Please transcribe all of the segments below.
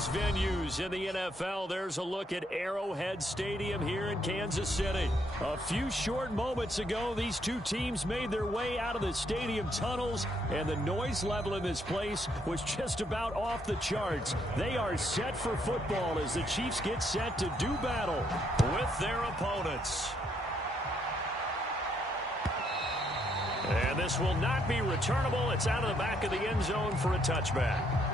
biggest venues in the NFL. There's a look at Arrowhead Stadium here in Kansas City. A few short moments ago, these two teams made their way out of the stadium tunnels, and the noise level in this place was just about off the charts. They are set for football as the Chiefs get set to do battle with their opponents. And this will not be returnable. It's out of the back of the end zone for a touchback.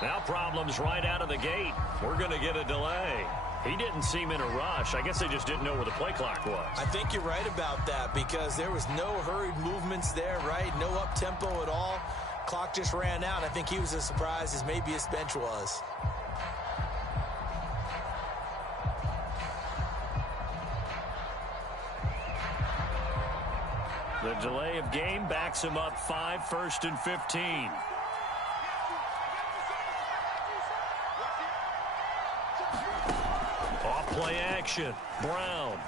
Now problems right out of the gate. We're going to get a delay. He didn't seem in a rush. I guess they just didn't know where the play clock was. I think you're right about that because there was no hurried movements there, right? No up-tempo at all. Clock just ran out. I think he was as surprised as maybe his bench was. The delay of game backs him up 5, 1st and 15. Play action. Brown.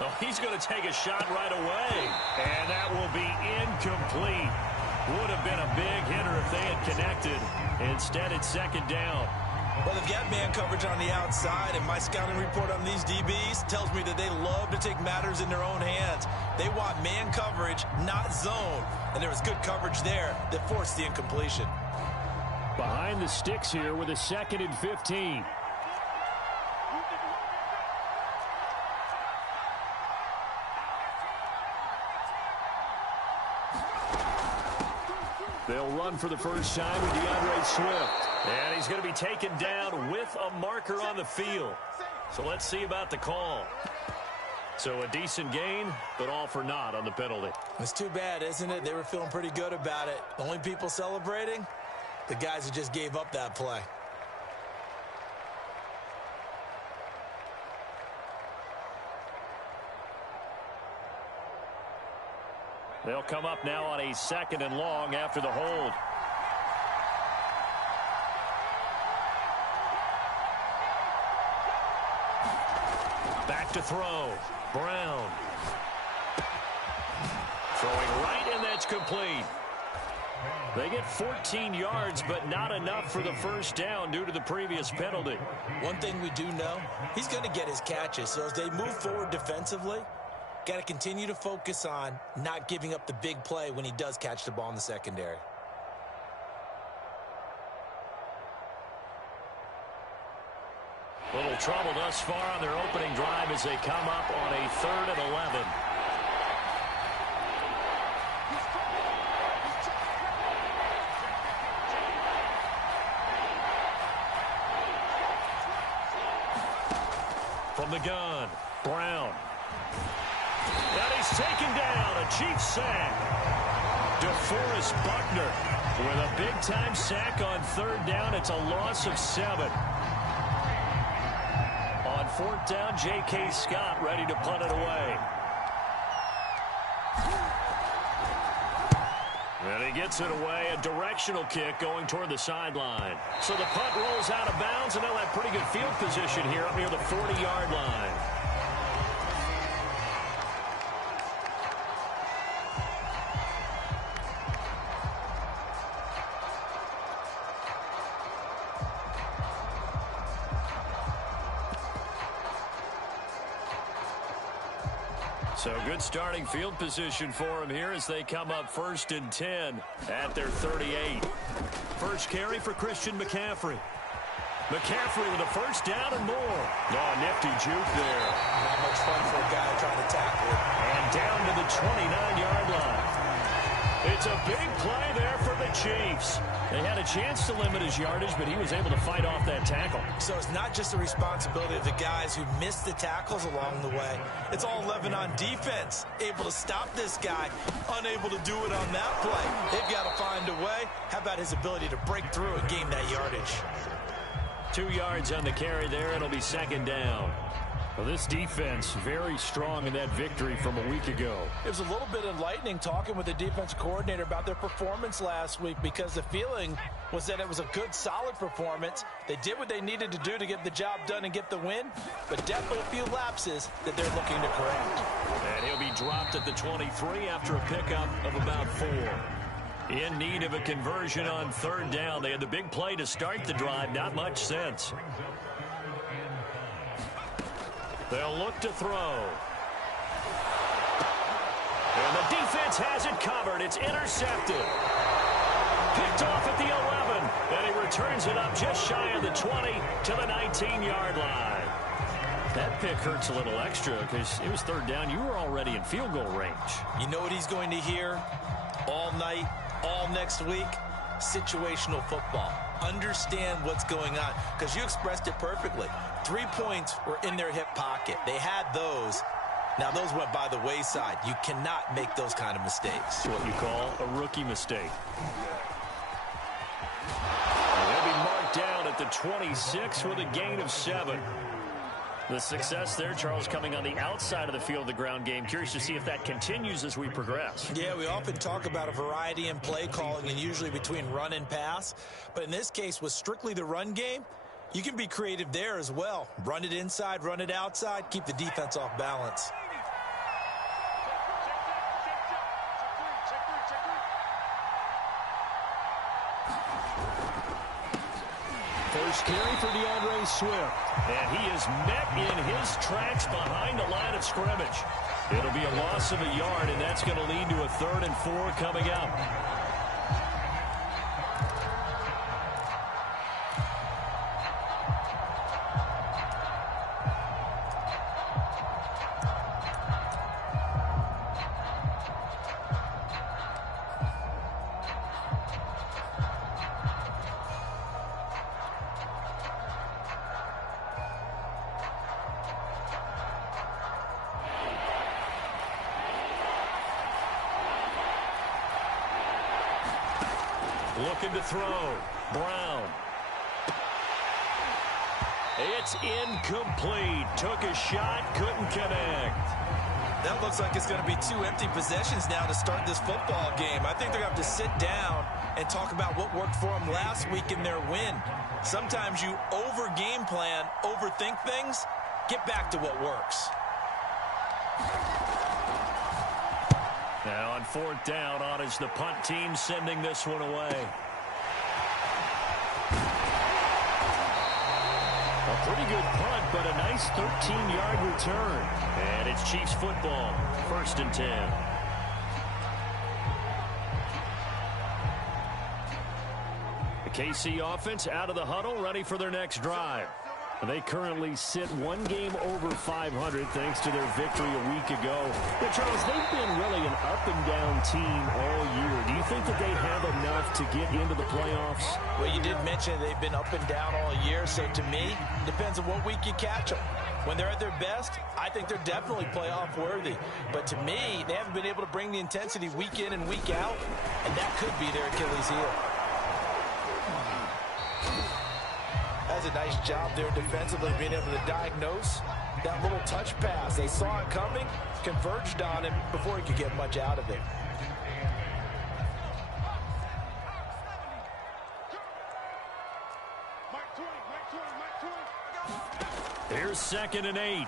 Oh, he's going to take a shot right away. And that will be incomplete. Would have been a big hitter if they had connected. Instead, it's second down. Well, they've got man coverage on the outside, and my scouting report on these DBs tells me that they love to take matters in their own hands. They want man coverage, not zone. And there was good coverage there that forced the incompletion. Behind the sticks here with a 2nd and 15. They'll run for the first time with DeAndre Swift. And he's going to be taken down with a marker on the field. So let's see about the call. So a decent gain, but all for naught on the penalty. It's too bad, isn't it? They were feeling pretty good about it. The only people celebrating? The guys who just gave up that play. They'll come up now on a 2nd and long after the hold. Back to throw. Brown. Throwing right, and that's complete. They get 14 yards, but not enough for the first down due to the previous penalty. One thing we do know, he's going to get his catches. So as they move forward defensively, got to continue to focus on not giving up the big play when he does catch the ball in the secondary. Little trouble thus far on their opening drive as they come up on a 3rd and 11. From the gun, Brown. And he's taken down. A Chiefs sack. DeForest Buckner with a big-time sack on 3rd down. It's a loss of 7. On 4th down, J.K. Scott ready to punt it away. And he gets it away. A directional kick going toward the sideline. So the punt rolls out of bounds, and they'll have pretty good field position here up near the 40-yard line. So good starting field position for him here as they come up 1st and 10 at their 38. First carry for Christian McCaffrey. McCaffrey with a first down and more. Oh, nifty juke there. Not much fun for a guy trying to tackle it. And down to the 29-yard line. It's a big play there for the Chiefs. They had a chance to limit his yardage, but he was able to fight off that tackle. So it's not just the responsibility of the guys who missed the tackles along the way. It's all 11 on defense, able to stop this guy, unable to do it on that play. They've got to find a way. How about his ability to break through and gain that yardage? 2 yards on the carry there. It'll be second down. Well, this defense very strong in that victory from a week ago. It was a little bit enlightening talking with the defense coordinator about their performance last week, because the feeling was that it was a good, solid performance. They did what they needed to do to get the job done and get the win, but definitely a few lapses that they're looking to correct. And he'll be dropped at the 23 after a pickup of about 4. In need of a conversion on third down. They had the big play to start the drive. Not much sense. They'll look to throw. And the defense has it covered. It's intercepted. Picked off at the 11. And he returns it up just shy of the 20 to the 19-yard line. That pick hurts a little extra because it was third down. You were already in field goal range. You know what he's going to hear all night, all next week? Situational football. Understand what's going on, because you expressed it perfectly. 3 points were in their hip pocket. They had those. Now those went by the wayside. You cannot make those kind of mistakes. It's what you call a rookie mistake. They'll be marked down at the 26 with a gain of 7. The success there, Charles, coming on the outside of the field of the ground game. Curious to see if that continues as we progress. Yeah, we often talk about a variety in play calling, and usually between run and pass. But in this case, with strictly the run game, you can be creative there as well. Run it inside, run it outside, keep the defense off balance. First carry for DeAndre Swift. And he is met in his tracks behind the line of scrimmage. It'll be a loss of a yard, and that's going to lead to a 3rd and 4 coming up. Looking to throw. Brown. It's incomplete. Took a shot, couldn't connect. That looks like it's going to be 2 empty possessions now to start this football game. I think they're going to have to sit down and talk about what worked for them last week in their win. Sometimes you over-game plan, overthink things. Get back to what works. Now on 4th down, on is the punt team sending this one away. A pretty good punt, but a nice 13-yard return. And it's Chiefs football, 1st and 10. The KC offense out of the huddle, ready for their next drive. They currently sit 1 game over 500 thanks to their victory a week ago. But, Charles, they've been really an up-and-down team all year. Do you think that they have enough to get into the playoffs? Well, you did mention they've been up and down all year, so to me, depends on what week you catch them. When they're at their best, I think they're definitely playoff worthy. But to me, they haven't been able to bring the intensity week in and week out, and that could be their Achilles heel. That's a nice job there defensively, being able to diagnose that little touch pass. They saw it coming, converged on him before he could get much out of it. Here's 2nd and 8.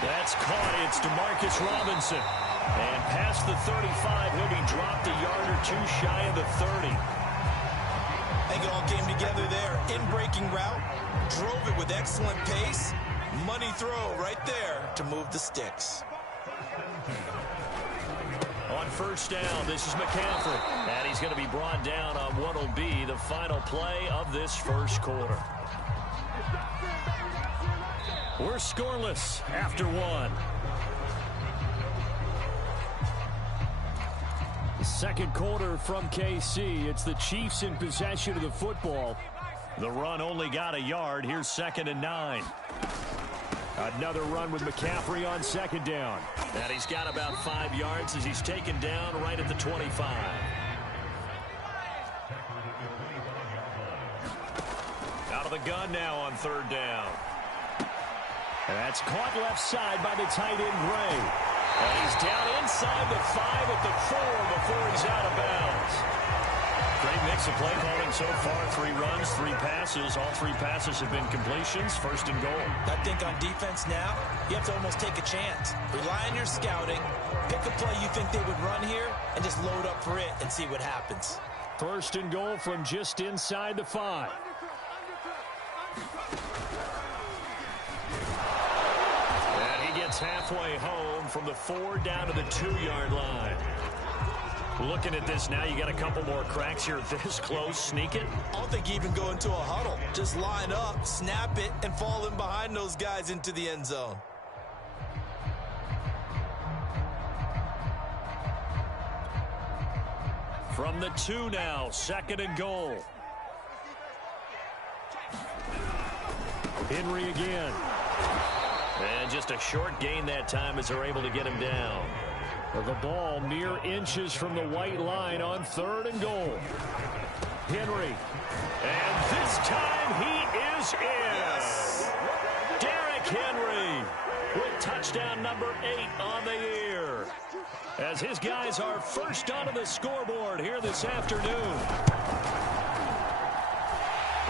That's caught. It's DeMarcus Robinson. And past the 35, he'll be dropped a yard or 2 shy of the 30. I think it all came together there. In-breaking route, drove it with excellent pace. Money throw right there to move the sticks. On 1st down, this is McCaffrey. And he's going to be brought down on what will be the final play of this 1st quarter. We're scoreless after 1. Second quarter from KC. It's the Chiefs in possession of the football. The run only got a yard. Here's 2nd and 9. Another run with McCaffrey on 2nd down. And he's got about 5 yards as he's taken down right at the 25. Out of the gun now on 3rd down. And that's caught left side by the tight end, Gray. And he's down inside the 5 at the 4 before he's out of bounds. Great mix of play calling so far. 3 runs, 3 passes. All 3 passes have been completions. 1st and goal. I think on defense now, you have to almost take a chance. Rely on your scouting. Pick a play you think they would run here and just load up for it and see what happens. 1st and goal from just inside the 5. And he gets halfway home from the 4 down to the 2-yard line. Looking at this now, you got a couple more cracks here this close. Sneak it. I don't think you even go into a huddle. Just line up, snap it, and fall in behind those guys into the end zone. From the 2 now, 2nd and goal. Henry again. And just a short gain that time as they're able to get him down. The ball mere inches from the white line on 3rd and goal. Henry. And this time he is in. Yes. Derrick Henry with touchdown number 8 on the year. As his guys are first onto the scoreboard here this afternoon.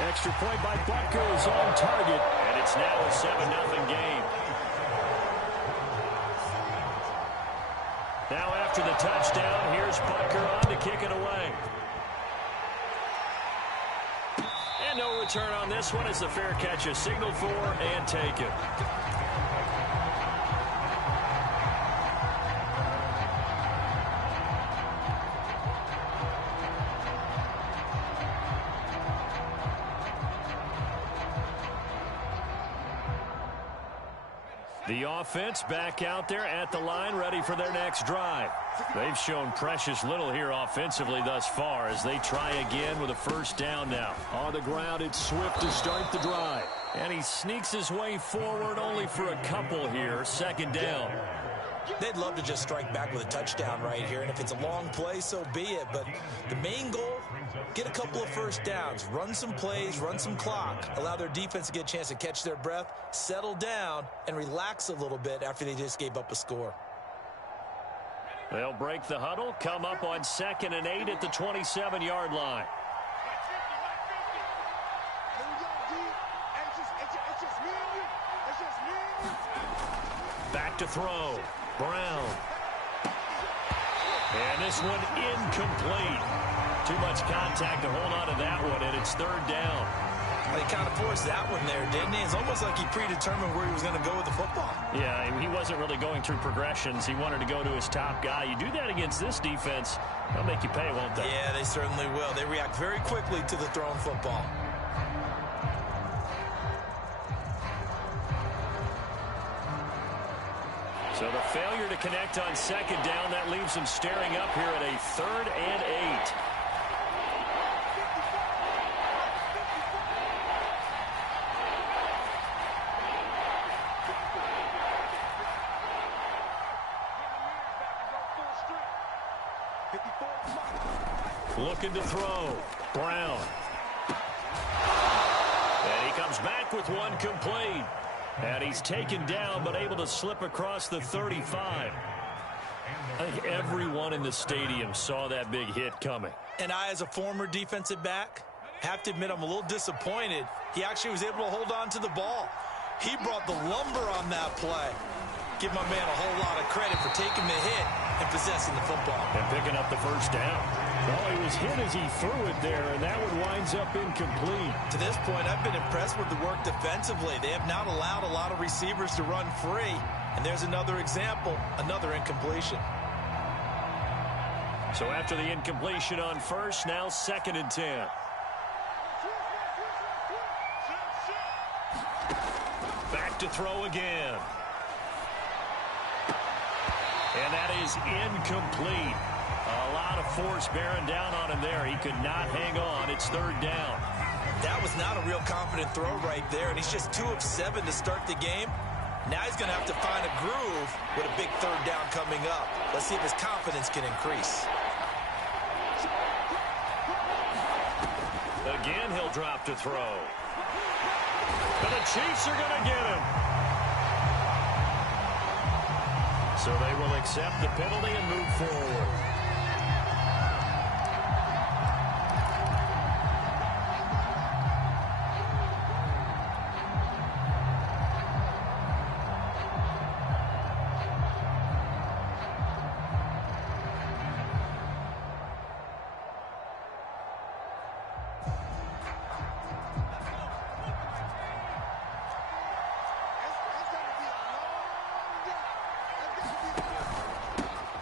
Extra point by Butker is on target. And it's now a 7-0 game. Now after the touchdown, here's Butker on to kick it away. And no return on this one as the fair catch is signaled for and taken. The offense back out there at the line, ready for their next drive. They've shown precious little here offensively thus far as they try again with a 1st down now. On the ground, it's Swift to start the drive. And he sneaks his way forward only for a couple here. 2nd down. They'd love to just strike back with a touchdown right here, and if it's a long play, so be it. But the main goal, get a couple of 1st downs, run some plays, run some clock, allow their defense to get a chance to catch their breath, settle down, and relax a little bit after they just gave up a score. They'll break the huddle, come up on 2nd and 8 at the 27-yard line. Back to throw. Brown. And this one incomplete. Too much contact to hold on to that one, and it's 3rd down. He kind of forced that one there, didn't he? It's almost like he predetermined where he was going to go with the football. Yeah, he wasn't really going through progressions. He wanted to go to his top guy. You do that against this defense, they'll make you pay, won't they? Yeah, they certainly will. They react very quickly to the thrown football. So the failure to connect on 2nd down, that leaves them staring up here at a 3rd and 8. Looking to throw. Brown. And he comes back with one complete. And he's taken down, but able to slip across the 35. I think everyone in the stadium saw that big hit coming. And I, as a former defensive back, have to admit I'm a little disappointed. He actually was able to hold on to the ball. He brought the lumber on that play. Give my man a whole lot of credit for taking the hit and possessing the football. And picking up the 1st down. Well, he was hit as he threw it there, and that one winds up incomplete. To this point, I've been impressed with the work defensively. They have not allowed a lot of receivers to run free. And there's another example, another incompletion. So after the incompletion on 1st, now 2nd and 10. Back to throw again. And that is incomplete. A lot of force bearing down on him there. He could not hang on. It's third down. That was not a real confident throw right there, and he's just 2 of 7 to start the game. Now he's going to have to find a groove with a big third down coming up. Let's see if his confidence can increase. Again, he'll drop to throw. And the Chiefs are going to get him. So they will accept the penalty and move forward.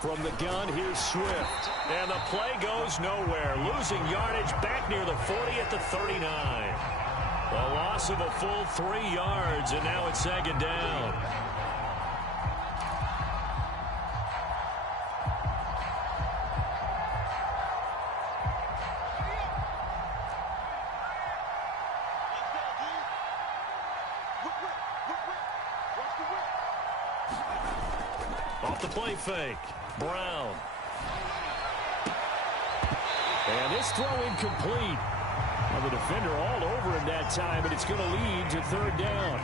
From the gun, here's Swift. And the play goes nowhere. Losing yardage back near the 40 at the 39. A loss of a full 3 yards, and now it's second down. Off the play fake. Brown. And this throw incomplete. Well, the defender all over him that time, but it's going to lead to third down.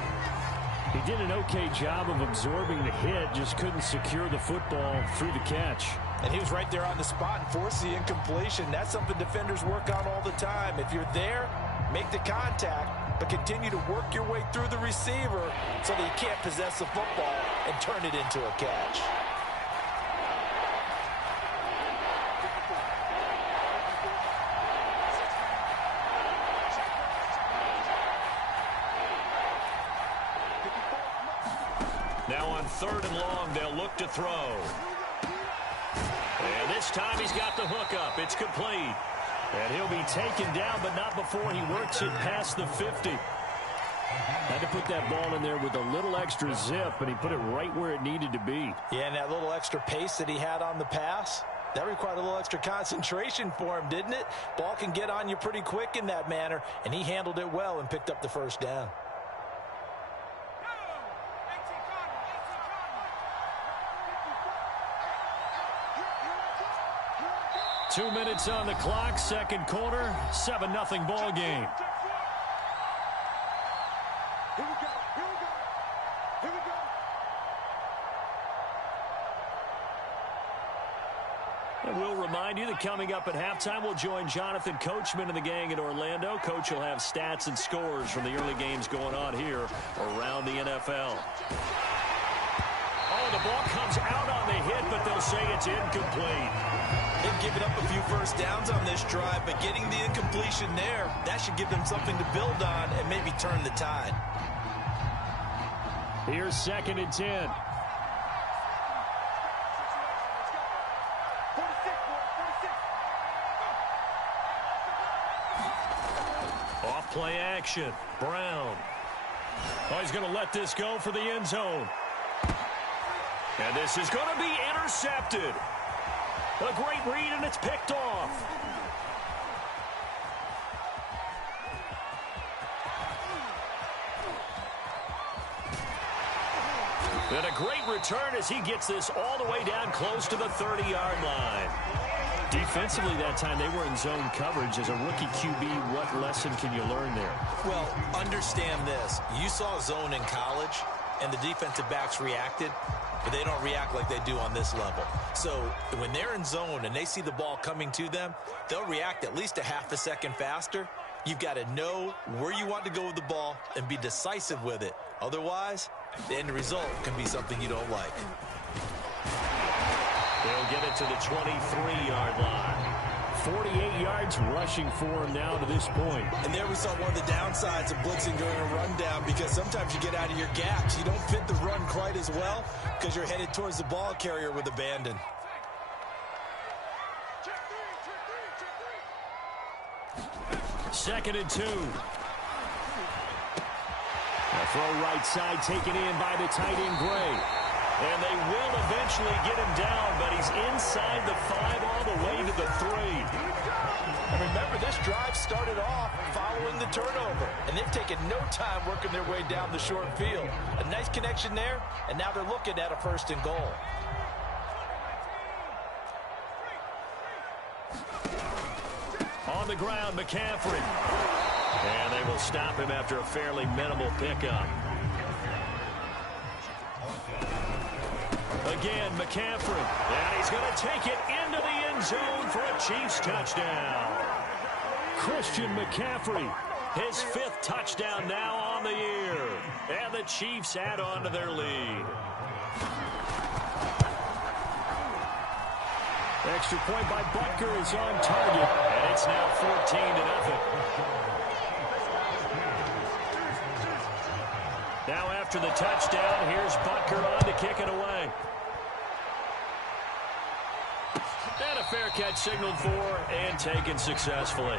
He did an okay job of absorbing the hit, just couldn't secure the football through the catch. And he was right there on the spot and forced the incompletion. That's something defenders work on all the time. If you're there, make the contact, but continue to work your way through the receiver so that you can't possess the football and turn it into a catch. Now on third and long, they'll look to throw. And this time he's got the hook up. It's complete. And he'll be taken down, but not before he works it past the 50. Had to put that ball in there with a little extra zip, and he put it right where it needed to be. Yeah, and that little extra pace that he had on the pass, that required a little extra concentration for him, didn't it? Ball can get on you pretty quick in that manner, and he handled it well and picked up the first down. Two minutes on the clock, second quarter, 7-0 ball game. And we'll remind you that coming up at halftime, we'll join Jonathan Coachman and the gang in Orlando. Coach will have stats and scores from the early games going on here around the NFL. Oh, the ball comes out on the hit, but they'll say it's incomplete. They've given up a few first downs on this drive, but getting the incompletion there, that should give them something to build on and maybe turn the tide. Here's 2nd and 10. Off play action. Brown. Oh, he's going to let this go for the end zone. And this is going to be intercepted. A great read, and it's picked off. And a great return as he gets this all the way down close to the 30-yard line. Defensively that time, they were in zone coverage. As a rookie QB, what lesson can you learn there? Well, understand this. You saw zone in college, and the defensive backs reacted, but they don't react like they do on this level. So when they're in zone and they see the ball coming to them, they'll react at least a half a second faster. You've got to know where you want to go with the ball and be decisive with it. Otherwise, the end result can be something you don't like. They'll get it to the 23-yard line. 48 yards rushing for him now to this point. And there we saw one of the downsides of blitzing during a rundown, because sometimes you get out of your gaps. You don't fit the run quite as well because you're headed towards the ball carrier with abandon. Second and 2. A throw right side taken in by the tight end Gray. And they will eventually get him down, but he's inside the 5 all the way to the 3. And remember, this drive started off following the turnover, and they've taken no time working their way down the short field. A nice connection there, and now they're looking at a 1st and goal. On the ground, McCaffrey. And they will stop him after a fairly minimal pickup. Again, McCaffrey. And he's going to take it into the end zone for a Chiefs touchdown. Christian McCaffrey, his 5th touchdown now on the year. And the Chiefs add on to their lead. Extra point by Butker is on target, and it's now 14-0. Now after the touchdown, here's Butker on to kick it away. And a fair catch signaled for and taken successfully.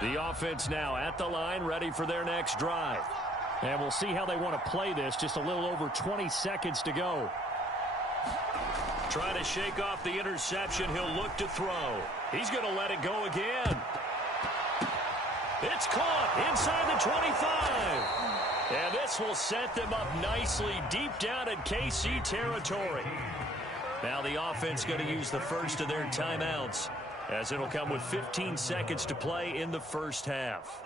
The offense now at the line, ready for their next drive. And we'll see how they want to play this. Just a little over 20 seconds to go. Trying to shake off the interception. He'll look to throw. He's going to let it go again. It's caught inside the 25. And this will set them up nicely deep down in KC territory. Now the offense going to use the first of their timeouts, as it'll come with 15 seconds to play in the first half.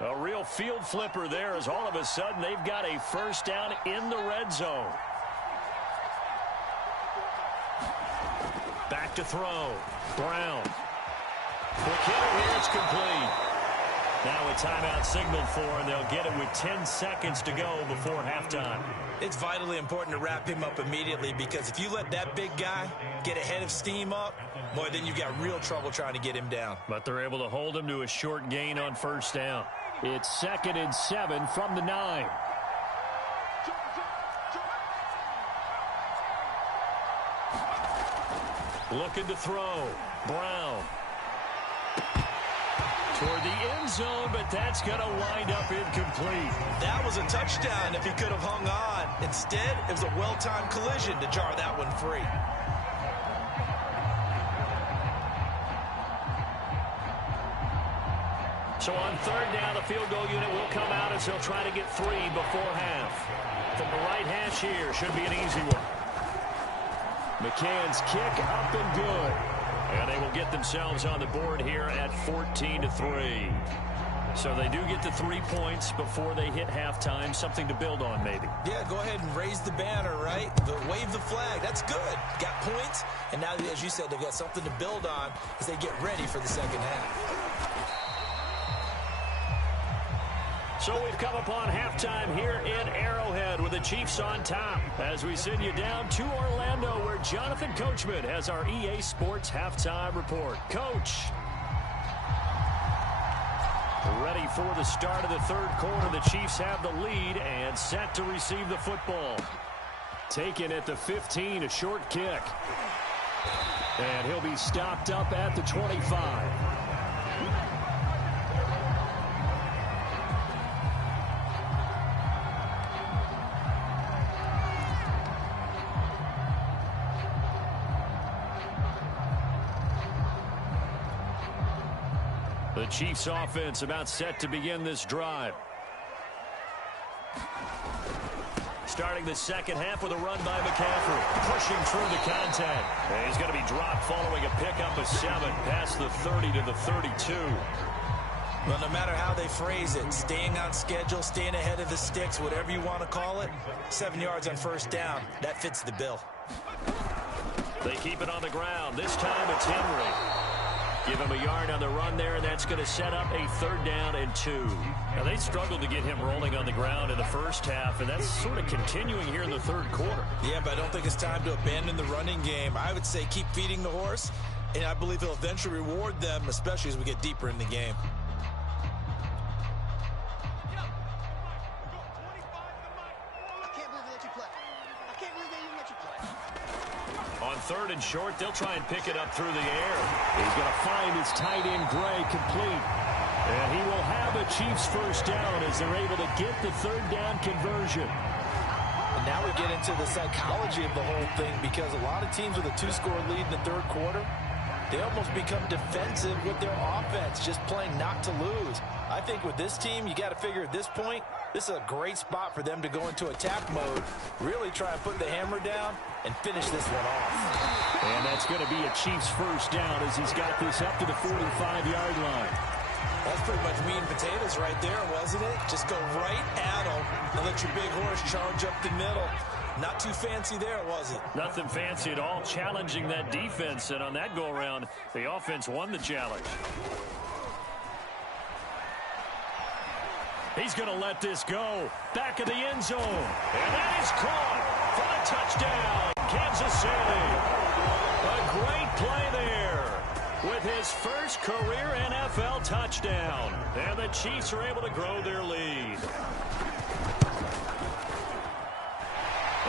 A real field flipper there, as all of a sudden they've got a 1st down in the red zone. Back to throw. Brown. Quick hitter here, it's complete. Now a timeout signaled for, and they'll get it with 10 seconds to go before halftime. It's vitally important to wrap him up immediately, because if you let that big guy get ahead of steam up, boy, then you've got real trouble trying to get him down. But they're able to hold him to a short gain on 1st down. It's 2nd and 7 from the 9. Looking to throw. Brown. Toward the end zone, but that's going to wind up incomplete. That was a touchdown if he could have hung on. Instead, it was a well-timed collision to jar that one free. So on 3rd down, the field goal unit will come out as they'll try to get 3 before half. From the right hash here, should be an easy one. McCann's kick up and good. And they will get themselves on the board here at 14-3. So they do get the 3 points before they hit halftime. Something to build on, maybe. Yeah, go ahead and raise the banner, right? Wave the flag. That's good. Got points. And now, as you said, they've got something to build on as they get ready for the second half. So we've come upon halftime here in Arrowhead with the Chiefs on top, as we send you down to Orlando, where Jonathan Coachman has our EA Sports halftime report. Coach. Ready for the start of the 3rd quarter. The Chiefs have the lead and set to receive the football. Taken at the 15, a short kick. And he'll be stopped up at the 25. The Chiefs offense about set to begin this drive. Starting the second half with a run by McCaffrey. Pushing through the contact. And he's going to be dropped following a pickup of 7 past the 30 to the 32. Well, no matter how they phrase it, staying on schedule, staying ahead of the sticks, whatever you want to call it, 7 yards on 1st down, that fits the bill. They keep it on the ground. This time it's Henry. Give him a yard on the run there, and that's going to set up a 3rd down and 2. Now, they struggled to get him rolling on the ground in the first half, and that's sort of continuing here in the 3rd quarter. Yeah, but I don't think it's time to abandon the running game. I would say keep feeding the horse, and I believe he'll eventually reward them, especially as we get deeper in the game. 3rd and short. They'll try and pick it up through the air. He's going to find his tight end, Gray, complete. And he will have a Chiefs first down as they're able to get the 3rd down conversion. And now we get into the psychology of the whole thing, because a lot of teams with a 2-score lead in the 3rd quarter, they almost become defensive with their offense, just playing not to lose. I think with this team, you got to figure at this point, this is a great spot for them to go into attack mode, really try and put the hammer down and finish this one off. And that's going to be a Chiefs first down as he's got this up to the 45-yard line. That's pretty much meat and potatoes right there, wasn't it? Just go right at them and let your big horse charge up the middle. Not too fancy there, was it? Nothing fancy at all, challenging that defense, and on that go-around, the offense won the challenge. He's going to let this go. Back of the end zone. And that is caught for the touchdown. Kansas City. A great play there with his first career NFL touchdown. And the Chiefs are able to grow their lead.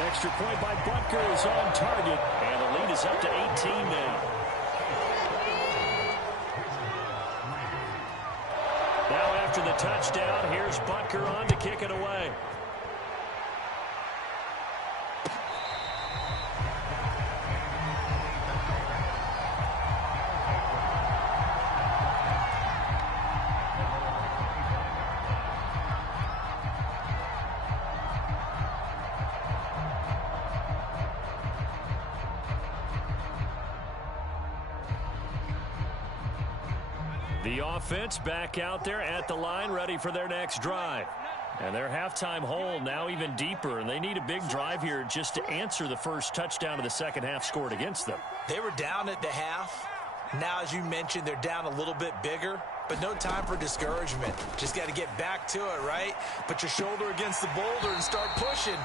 Extra point by Butker is on target. And the lead is up to 18 now. Now after the touchdown, here's Butker on to kick it away. The offense back out there at the line, ready for their next drive. And their halftime hole now even deeper, and they need a big drive here just to answer the first touchdown of the second half scored against them. They were down at the half. Now, as you mentioned, they're down a little bit bigger, but no time for discouragement. Just got to get back to it, right? Put your shoulder against the boulder and start pushing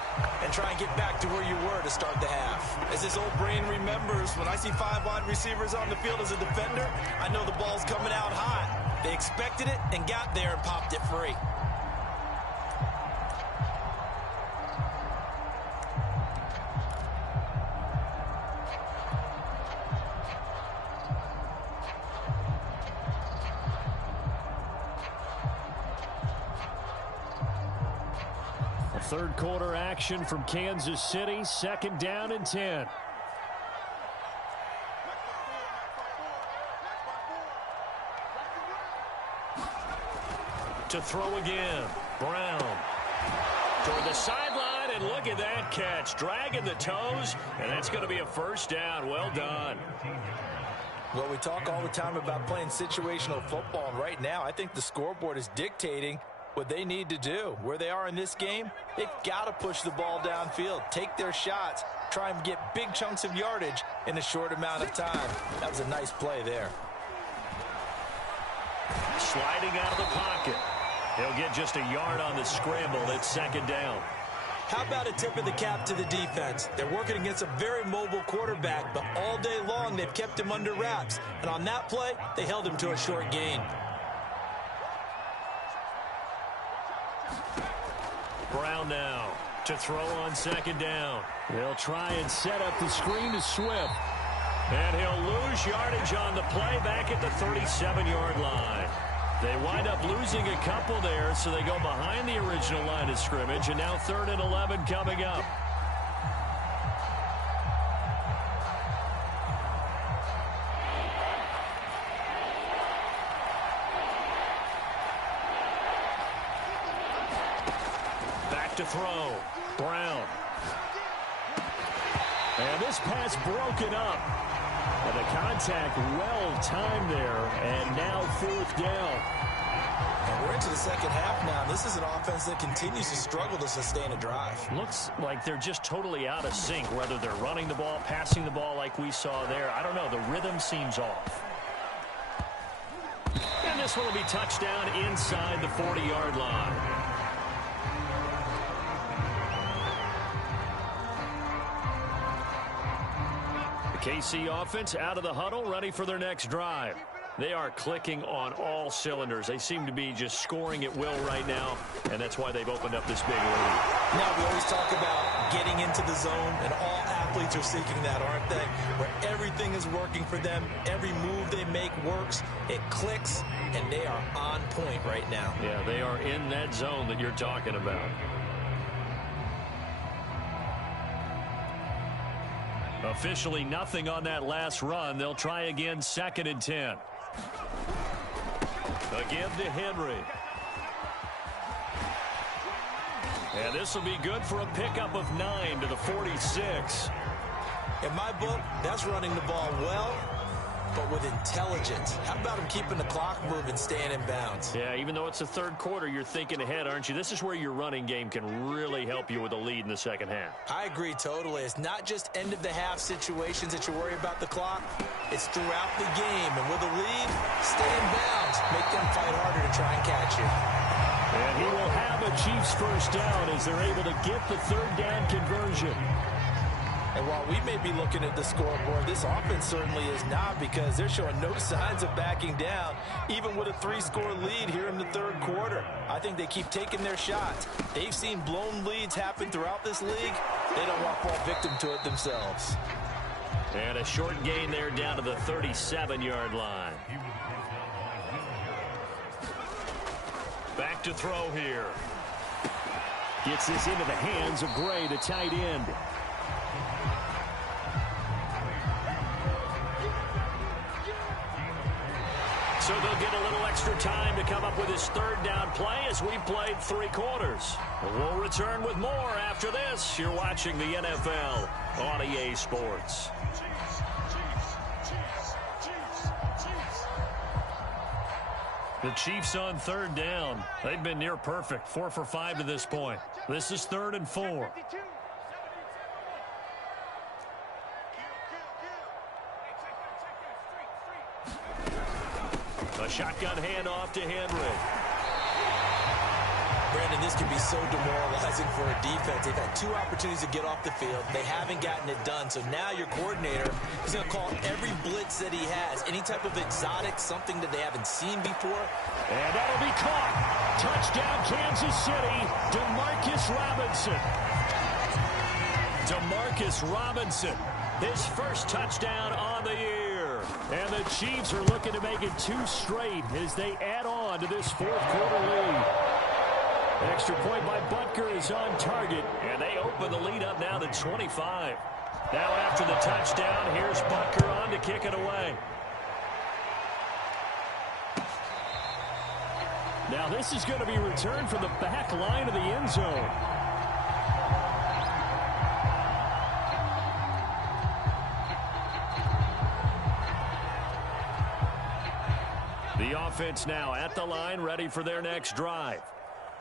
and try and get back to where you were to start the half. As this old brain remembers, when I see 5 wide receivers on the field as a defender, I know the ball's coming out hot. They expected it and got there and popped it free. Third quarter action from Kansas City. 2nd down and 10. To throw again. Brown. Toward the sideline, and look at that catch. Dragging the toes, and that's going to be a first down. Well done. Well, we talk all the time about playing situational football, and right now I think the scoreboard is dictating what they need to do. Where they are in this game, they've got to push the ball downfield, take their shots, try and get big chunks of yardage in a short amount of time. That was a nice play there. Sliding out of the pocket. He'll get just a yard on the scramble. It's 2nd down. How about a tip of the cap to the defense? They're working against a very mobile quarterback, but all day long they've kept him under wraps. And on that play, they held him to a short gain. Brown now to throw on 2nd down. They'll try and set up the screen to Swift. And he'll lose yardage on the play back at the 37-yard line. They wind up losing a couple there, so they go behind the original line of scrimmage, and now 3rd and 11 coming up. To throw. Brown. And this pass broken up. And the contact well timed there. And now 4th down. And we're into the second half now. This is an offense that continues to struggle to sustain a drive. Looks like they're just totally out of sync, whether they're running the ball, passing the ball like we saw there. I don't know. The rhythm seems off. And this one will be touchdown inside the 40-yard line. KC offense out of the huddle, ready for their next drive. They are clicking on all cylinders. They seem to be just scoring at will right now, and that's why they've opened up this big lead. Now, we always talk about getting into the zone and all athletes are seeking that, aren't they? Where everything is working for them, every move they make works, it clicks, and they are on point right now. Yeah, they are in that zone that you're talking about. Officially nothing on that last run. They'll try again, 2nd and 10. Again to Henry. And this will be good for a pickup of 9 to the 46. In my book, that's running the ball well, but with intelligence. How about him keeping the clock moving, staying in bounds? Yeah, even though it's the third quarter, you're thinking ahead, aren't you? This is where your running game can really help you with a lead in the second half. I agree totally. It's not just end-of-the-half situations that you worry about the clock. It's throughout the game. And with a lead, stay in bounds. Make them fight harder to try and catch you. And he will have a Chiefs first down as they're able to get the third down conversion. And while we may be looking at the scoreboard, this offense certainly is not, because they're showing no signs of backing down, even with a 3-score lead here in the third quarter. I think they keep taking their shots. They've seen blown leads happen throughout this league. They don't want to fall victim to it themselves. And a short gain there down to the 37-yard line. Back to throw here. Gets this into the hands of Gray, the tight end. So they'll get a little extra time to come up with his third down play as we played 3 quarters. We'll return with more after this. You're watching the NFL on EA Sports. The Chiefs on third down. They've been near perfect, 4 for 5 to this point. This is 3rd and 4. A shotgun handoff to Henry. Brandon, this can be so demoralizing for a defense. They've had 2 opportunities to get off the field. They haven't gotten it done. So now your coordinator is going to call every blitz that he has, any type of exotic, something that they haven't seen before. And that'll be caught. Touchdown, Kansas City. DeMarcus Robinson. DeMarcus Robinson, his first touchdown on the year. And the Chiefs are looking to make it 2 straight as they add on to this 4th quarter lead. Extra point by Butker is on target, and they open the lead up now to 25. Now after the touchdown, here's Butker on to kick it away. Now this is going to be returned from the back line of the end zone. The offense now at the line, ready for their next drive.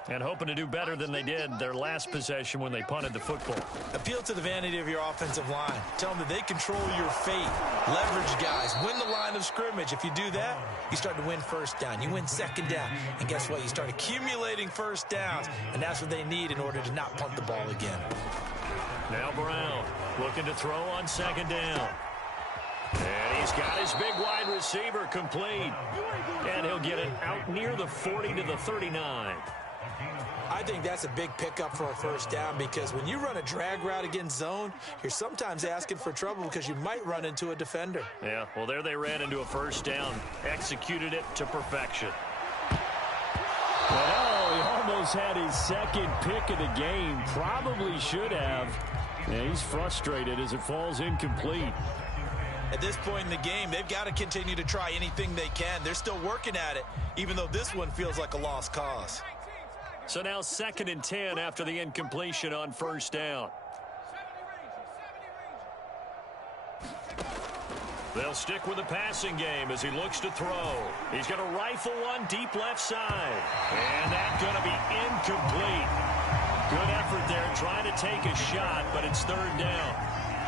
And hoping to do better than they did their last possession when they punted the football. Appeal to the vanity of your offensive line. Tell them that they control your fate. Leverage guys. Win the line of scrimmage. If you do that, you start to win first down. You win second down. And guess what? You start accumulating first downs. And that's what they need in order to not punt the ball again. Now Brown looking to throw on 2nd down. And he's got his big wide receiver complete. And he'll get it out near the 40 to the 39. I think that's a big pickup for a first down, because when you run a drag route against zone, you're sometimes asking for trouble because you might run into a defender. Yeah, well, there they ran into a first down. Executed it to perfection. But he almost had his 2nd pick of the game. Probably should have. Yeah, he's frustrated as it falls incomplete. At this point in the game, they've got to continue to try anything they can. They're still working at it, even though this one feels like a lost cause. So now 2nd and 10 after the incompletion on first down. They'll stick with the passing game as he looks to throw. He's going to rifle one deep left side. And that's going to be incomplete. Good effort there trying to take a shot, but it's 3rd down.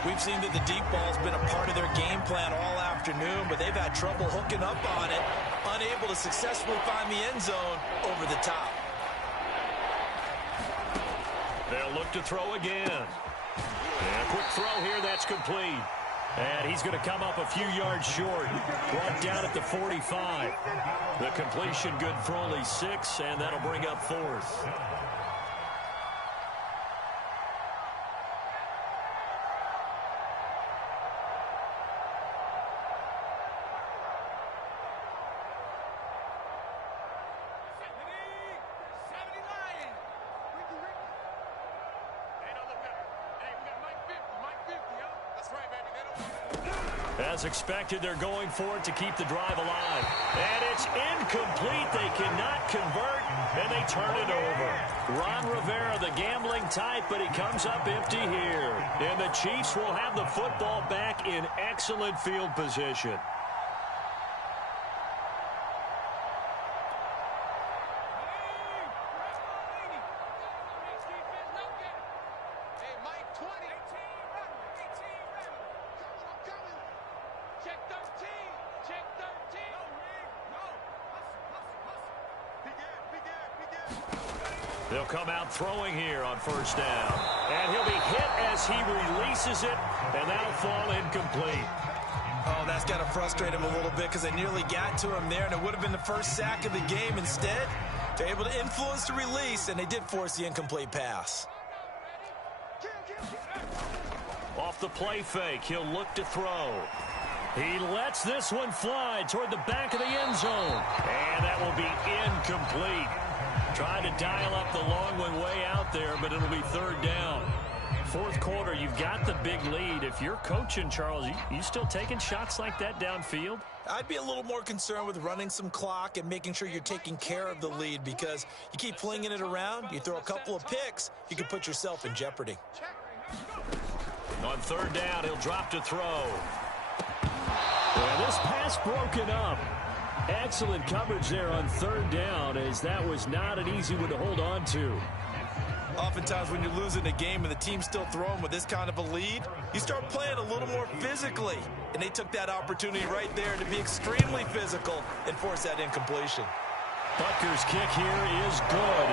We've seen that the deep ball's been a part of their game plan all afternoon, but they've had trouble hooking up on it, unable to successfully find the end zone over the top. They'll look to throw again. And a quick throw here, that's complete. And he's going to come up a few yards short. Brought down at the 45. The completion good for only 6, and that'll bring up 4th. As expected, they're going for it to keep the drive alive. And it's incomplete. They cannot convert, and they turn it over. Ron Rivera, the gambling type, but he comes up empty here. And the Chiefs will have the football back in excellent field position. They'll come out throwing here on first down. And he'll be hit as he releases it, and that'll fall incomplete. Oh, that's got to frustrate him a little bit because they nearly got to him there, and it would have been the first sack of the game. Instead, they're able to influence the release, and they did force the incomplete pass. Off the play fake, he'll look to throw. He lets this one fly toward the back of the end zone. And that will be incomplete. Trying to dial up the long one way out there, but it'll be third down. Fourth quarter, you've got the big lead. If you're coaching, Charles, you still taking shots like that downfield? I'd be a little more concerned with running some clock and making sure you're taking care of the lead, because you keep flinging it around, you throw a couple of picks, you can put yourself in jeopardy. On third down, he'll drop to throw. Well, this pass broken up. Excellent coverage there on third down, as that was not an easy one to hold on to. Oftentimes when you're losing a game and the team's still throwing with this kind of a lead, you start playing a little more physically. And they took that opportunity right there to be extremely physical and force that incompletion. Butker's kick here is good.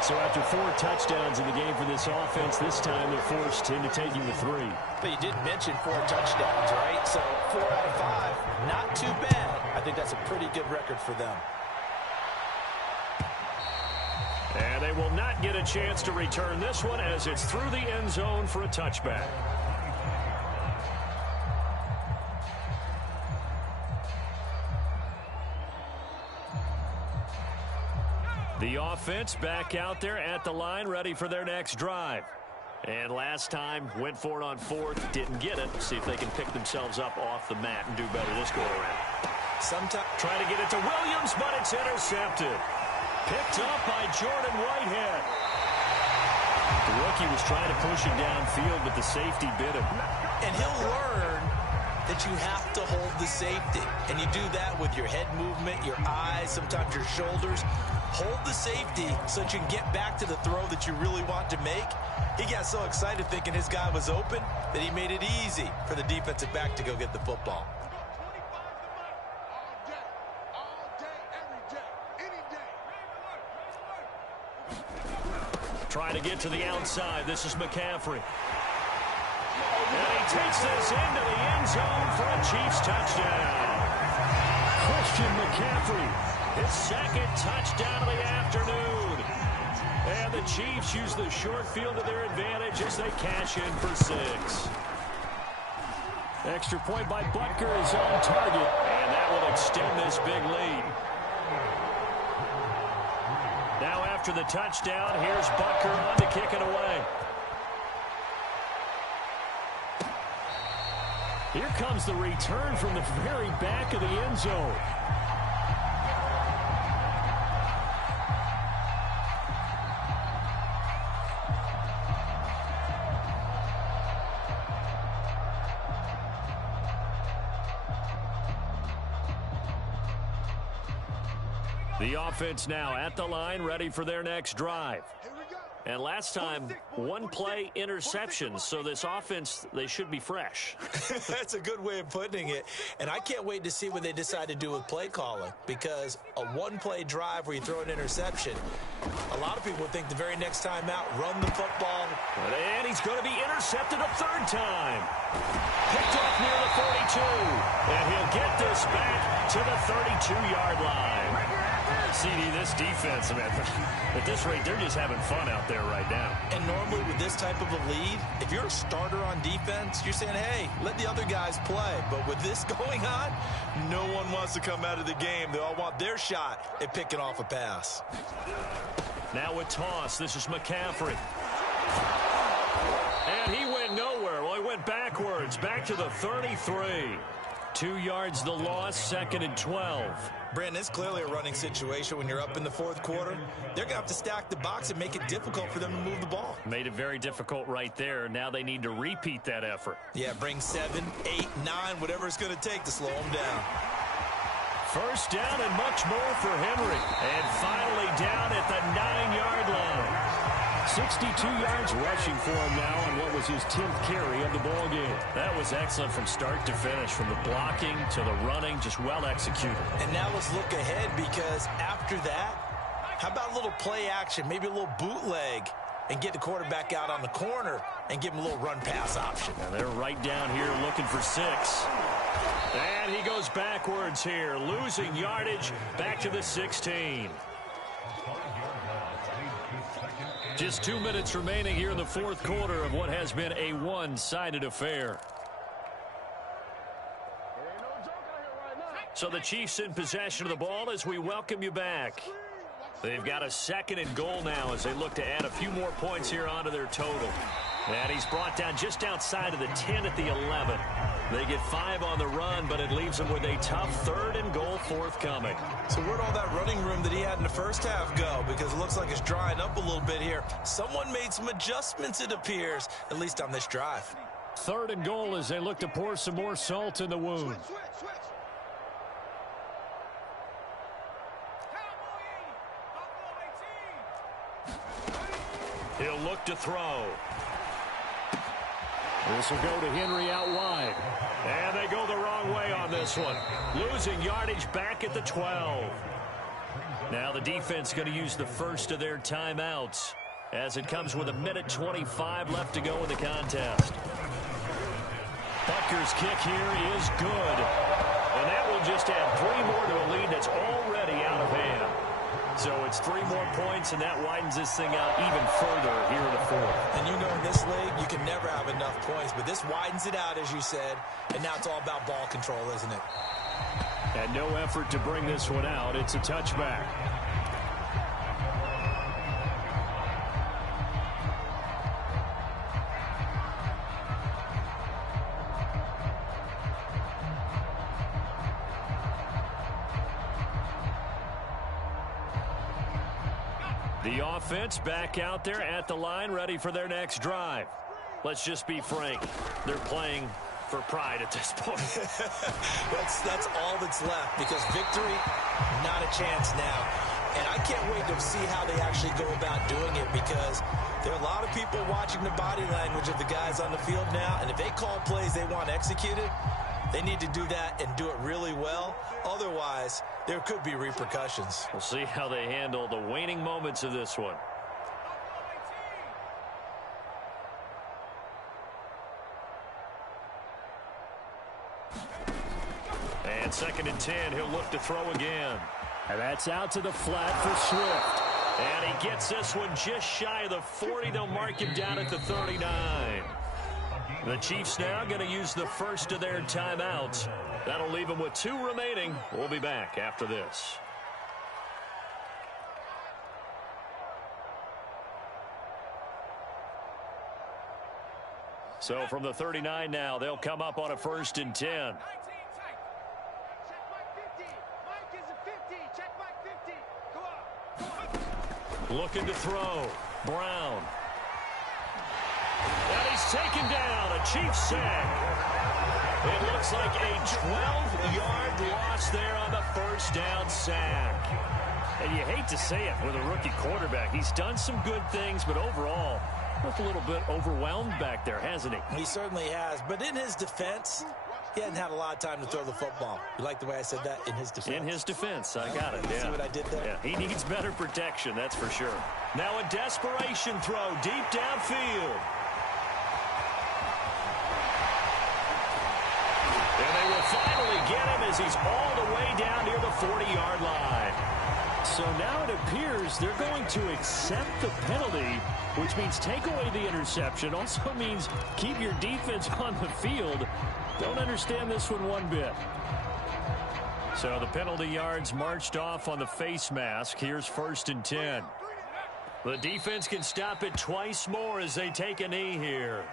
So after 4 touchdowns in the game for this offense, this time they're forced into taking the 3. But you did mention 4 touchdowns, right? So 4 out of 5, not too bad. I think that's a pretty good record for them. And they will not get a chance to return this one, as it's through the end zone for a touchback. The offense back out there at the line, ready for their next drive. And last time, went for it on 4th, didn't get it. See if they can pick themselves up off the mat and do better this go-around. Sometimes trying to get it to Williams, but it's intercepted. Picked up by Jordan Whitehead. The rookie was trying to push him downfield, but the safety bit him. And he'll learn that you have to hold the safety. And you do that with your head movement, your eyes, sometimes your shoulders. Hold the safety so that you can get back to the throw that you really want to make. He got so excited thinking his guy was open that he made it easy for the defensive back to go get the football. Trying to get to the outside. This is McCaffrey. And he takes this into the end zone for a Chiefs touchdown. Christian McCaffrey, his second touchdown of the afternoon. And the Chiefs use the short field to their advantage as they cash in for 6. Extra point by Butker is on target, and that will extend this big lead. Now after the touchdown, here's Butker on to kick it away. Here comes the return from the very back of the end zone. The offense now at the line, ready for their next drive. And last time, 1-play interceptions, so this offense, they should be fresh. That's a good way of putting it. And I can't wait to see what they decide to do with play calling, because a 1-play drive where you throw an interception, a lot of people think the very next time out, run the football. And he's going to be intercepted a 3rd time. Picked off near the 42. And he'll get this back to the 32-yard line. CD, this defense, man, at this rate, they're just having fun out there right now. And normally with this type of a lead, if you're a starter on defense, you're saying, hey, let the other guys play. But with this going on, no one wants to come out of the game. They all want their shot at picking off a pass. Now with toss, this is McCaffrey. And he went nowhere. Well, he went went backwards, back to the 33. 2 yards the loss, 2nd and 12. Brandon, it's clearly a running situation when you're up in the fourth quarter. They're going to have to stack the box and make it difficult for them to move the ball. Made it very difficult right there. Now they need to repeat that effort. Yeah, bring 7, 8, 9, whatever it's going to take to slow them down. First down and much more for Henry. And finally down at the 9-yard line. 62 yards rushing for him now on what was his 10th carry of the ball game. That was excellent from start to finish, from the blocking to the running, just well executed. And now let's look ahead, because after that, how about a little play action, maybe a little bootleg, and get the quarterback out on the corner and give him a little run pass option. And they're right down here looking for 6. And he goes backwards here, losing yardage back to the 16. Just 2 minutes remaining here in the fourth quarter of what has been a one-sided affair. So the Chiefs in possession of the ball as we welcome you back. They've got a 2nd and goal now as they look to add a few more points here onto their total. And he's brought down just outside of the 10 at the 11. They get 5 on the run, but it leaves them with a tough 3rd and goal forthcoming. So where'd all that running room that he had in the first half go? Because it looks like it's drying up a little bit here. Someone made some adjustments, it appears, at least on this drive. 3rd and goal as they look to pour some more salt in the wound. He'll look to throw. This will go to Henry out wide. And they go the wrong way on this one. Losing yardage back at the 12. Now the defense going to use the first of their timeouts as it comes with 1:25 left to go in the contest. Butker's kick here is good. And that will just add 3 more to a lead that's already out of hand. So it's 3 more points, and that widens this thing out even further here in the fourth. And you know, in this league, you can never have enough points, but this widens it out, as you said, and now it's all about ball control, isn't it? And no effort to bring this one out. It's a touchback. The offense back out there at the line, ready for their next drive. Let's just be frank. They're playing for pride at this point. that's all that's left, because victory, not a chance now. And I can't wait to see how they actually go about doing it, because there are a lot of people watching the body language of the guys on the field now, and if they call plays they want executed, they need to do that and do it really well. Otherwise, there could be repercussions. We'll see how they handle the waning moments of this one. And 2nd and 10, he'll look to throw again. And that's out to the flat for Swift. And he gets this one just shy of the 40. They'll mark him down at the 39. The Chiefs now going to use the first of their timeouts. That'll leave them with 2 remaining. We'll be back after this. So from the 39 now, they'll come up on a 1st and 10. Looking to throw. Brown. And he's taken down. A Chiefs sack. It looks like a 12-yard loss there on the first down sack. And you hate to say it with a rookie quarterback. He's done some good things, but overall, looked a little bit overwhelmed back there, hasn't he? He certainly has. But in his defense, he hasn't had a lot of time to throw the football. You like the way I said that? In his defense. In his defense. I got it. Yeah. See what I did there? Yeah, he needs better protection, that's for sure. Now a desperation throw deep downfield. And they will finally get him as he's all the way down near the 40-yard line. So now it appears they're going to accept the penalty, which means take away the interception. Also means keep your defense on the field. Don't understand this one bit. So the penalty yards marched off on the face mask. Here's 1st and 10. The defense can stop it twice more as they take a knee here.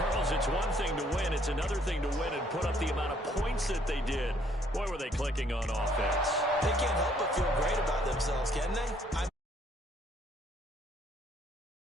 Charles, it's one thing to win. It's another thing to win and put up the amount of points that they did. Boy, were they clicking on offense. They can't help but feel great about themselves, can they? I